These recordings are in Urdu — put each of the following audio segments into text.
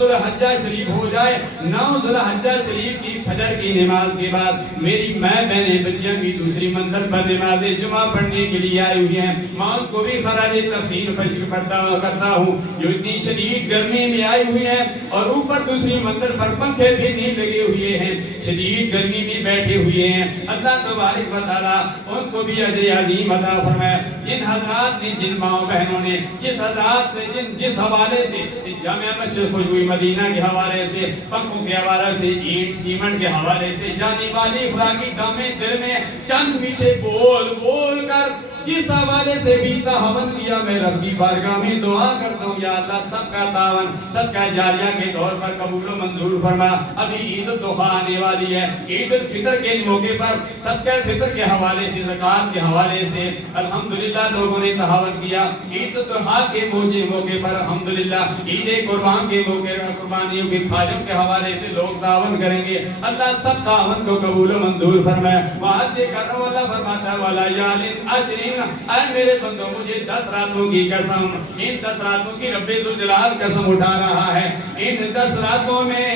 ذوالحجہ شریف ہو جائے، 9 ذوالحجہ شریف کی فجر کی نماز کے بعد میری ماں بہنیں بچیاں بھی دوسری منزل پر نماز جمعہ پڑھنے کے لیے آئی ہوئی ہیں، ماں کو بھی خراج تحسین پیش کرتا ہوں جو اتنی شدید گرمی میں آئی ہوئی ہیں اور اوپر دوسری منزل پر پنکھے بھی نہیں لگے ہوئے ہیں، شدید گرمی میں بیٹھے ہوئے ہیں۔ اللہ تبارک و تعالیٰ ان کو بھی اجر عظیم عطا فرمائے۔ جن حضرات نے، جن ماں بہنوں نے جس حضرات سے، جس حوالے سے، جامعہ مسجد خوشبوئی مدینہ کے حوالے سے، پنکھوں کے حوالے سے، اینٹ سیمنٹ کے حوالے سے، جانی مالی اخلاقی دامے دل میں چند میٹھے بول بول کر جس حوالے سے بھی تعاون کیا، میں رب کی بارگاہ میں دعا کرتا ہوں یا اللہ سب کا تعاون صدقہ جاریہ کے طور پر قبول و منظور فرما۔ ابھی عید الضحیٰ آنے والی ہے، عید الفطر کے موقع پر صدقہ فطر کے حوالے سے، زکوٰۃ کے حوالے سے الحمدللہ لوگوں نے تعاون کیا۔ عید الضحیٰ کے موقع پر الحمدللہ عید قربان کے موقع پر قربانیوں کے کھاجوں کے حوالے سے لوگ تعاون کریں گے، اللہ سب تعاون کو قبول و منظور فرمائے۔ وعد کر رہا اللہ فرماتا ہے وَلَيَالٍ عَشْرٍ، اے میرے بندوں مجھے 10 راتوں کی قسم، ان 10 راتوں کی رب ذوالجلال قسم اٹھا رہا ہے۔ ان 10 راتوں میں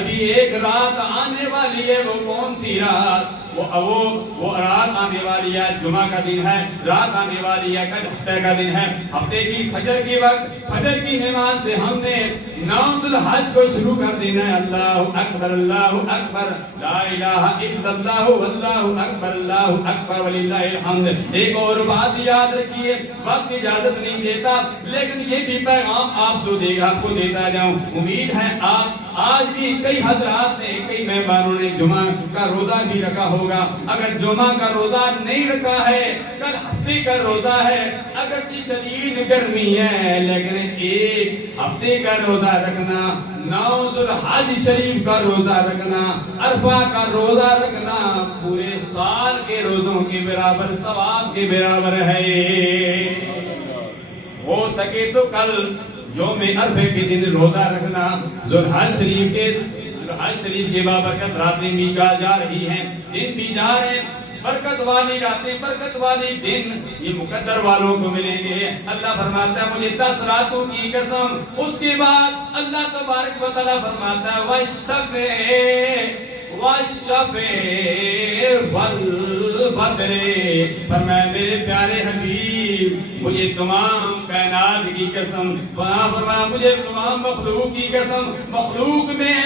ابھی ایک رات آنے والی ہے، وہ کون سی رات؟ وہ رات آنے والی ہے، جمعہ کا دن ہے، رات آنے والی ہے، کل ہفتے کا دن ہے۔ ہفتے کی فجر کی وقت فجر کی نماز سے ہم نے 9 ذوالحج کو شروع کر دینا ہے۔ اللہ اکبر اللہ اکبر لا الہ الا اللہ واللہ اکبر اللہ اکبر وللہ الحمد۔ ایک اور بات یاد رکھیے، وقت اجازت نہیں دیتا لیکن یہ بھی پیغام آپ کو دیتا جاؤں۔ امید ہے آپ آج بھی کئی حضرات نے، کئی مہمانوں نے جمعہ کا روزہ بھی رکھا ہوگا۔ اگر جمعہ کا روزہ نہیں رکھا ہے، کل ہفتے کا روزہ ہے، اگر کی شدید گرمی ہے لیکن ایک ہفتے کا روزہ رکھنا، 9 ذوالحج شریف کا روزہ رکھنا، عرفہ کا روزہ رکھنا پورے سال کے روزوں کے برابر، ثواب کے برابر ہے۔ ہو سکے تو کل یوم عرفے کے دن روزہ رکھنا۔ ذوالحج شریف کے بابرکت راتیں بھی جا رہی ہیں، دن بھی جا رہے ہیں، برکت والی راتیں، برکت والی دن یہ مقدر والوں کو ملیں گے۔ اللہ فرماتا ہے مجھے 10 راتوں کی قسم، اس کے بعد اللہ تبارک و تعالیٰ فرماتا ہے وَالشَّفْعِ وَالْوَتْرِ، فرمایا میرے پیارے حبیب مجھے تمام کائنات کی قسم، فرمایا مجھے تمام مخلوق کی قسم، مخلوق میں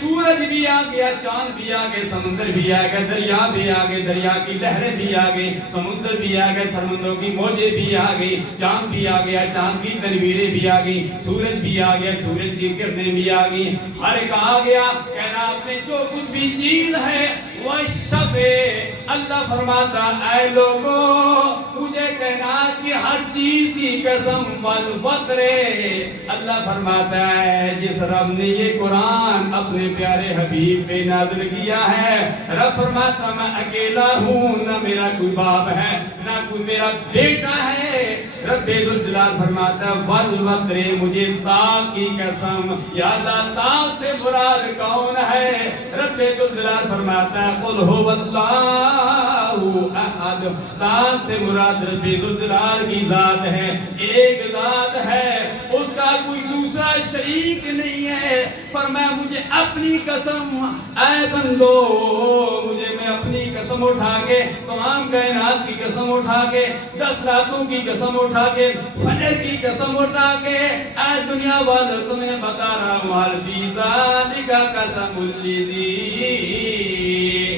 سورج بھی آ گیا، چاند بھی آ گئے، سمندر بھی آ گیا، دریا بھی آ گئے، دریا کی لہریں بھی آ گئی، سمندر بھی آ گئے، سمندروں کی موجیں بھی آ گئی، چاند بھی آ گیا، چاند کی تنویریں بھی آ گئی، سورج بھی آ گیا، سورج کی کرنیں بھی آ گئی، ہر ایک آ گیا۔ کائنات میں جو کچھ بھی چیز ہے وَالشَّفْعِ، اللہ فرماتا اے لوگوں مجھے کائنات کی ہر چیز کی قسم، وَالْوَتْرِ، اللہ فرماتا ہے جس رب نے یہ قرآن اپنے پیارے حبیب پہ نازل کیا ہے، رب فرماتا میں اکیلا ہوں، نہ میرا کوئی باپ ہے، نہ کوئی میرا بیٹا ہے۔ رب ذوالجلال فرماتا ہے وَالْوَتْرِ، مجھے تاک کی قسم، یا اللہ تاک سے مراد کون ہے؟ رب ذوالجلال فرماتا ہے قُلْ هُوَ اللَّهُ احد، تاک سے مراد رب ذوالجلال کی ذات ہے، ایک ذات ہے، اس کا کوئی دوسرا شریک نہیں ہے۔ فرمایا مجھے اپنی قسم، اے بندو مجھے، میں اپنی قسم اٹھا کے، تمام کائنات کی قسم اٹھا کے، 10 راتوں کی قسم اٹھا کے، فجر کی قسم اٹھا کے، اے دنیا والوں تمہیں بتا رہا ہوں حَلْ فِي ذَلِكَ قَسَمٌ لِذِي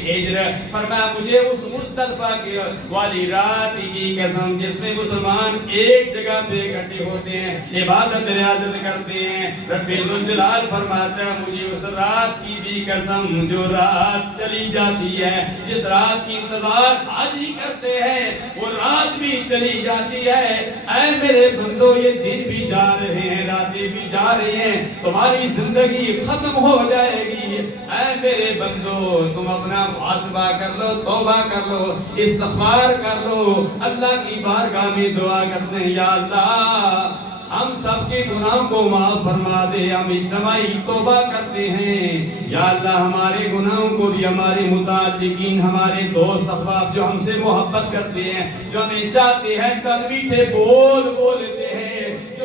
حجر، فرمایا مجھے اس مزدلفہ کی والی رات کی قسم جس میں مسلمان ایک جگہ پہ اکٹھے ہوتے ہیں، عبادت ریاضت کرتے ہیں۔ رب ذوالجلال فرماتا ہے مجھے اس رات کی بھی قسم جو رات چلی جاتی ہے، جس رات کی انتظار حاجی کرتے ہیں وہ رات بھی چلی جاتی ہے۔ اے میرے بندو یہ دن بھی جا رہے ہیں، راتیں بھی جا رہی ہیں، تمہاری زندگی ختم ہو جائے گی۔ اے میرے بندو تم اپنا محاسبہ کر لو، توبہ کر لو، استغفار کر لو، اللہ کی بارگاہ میں دعا کرتے ہیں یا اللہ ہم سب کے گناہوں کو معاف فرما دے، ہم اجتماعی توبہ کرتے ہیں یا اللہ ہمارے گناہوں کو بھی، ہمارے متعلقین، ہمارے دوست احباب جو ہم سے محبت کرتے ہیں، جو ہمیں چاہتے ہیں، کل میٹھے بول بولتے ہیں، جو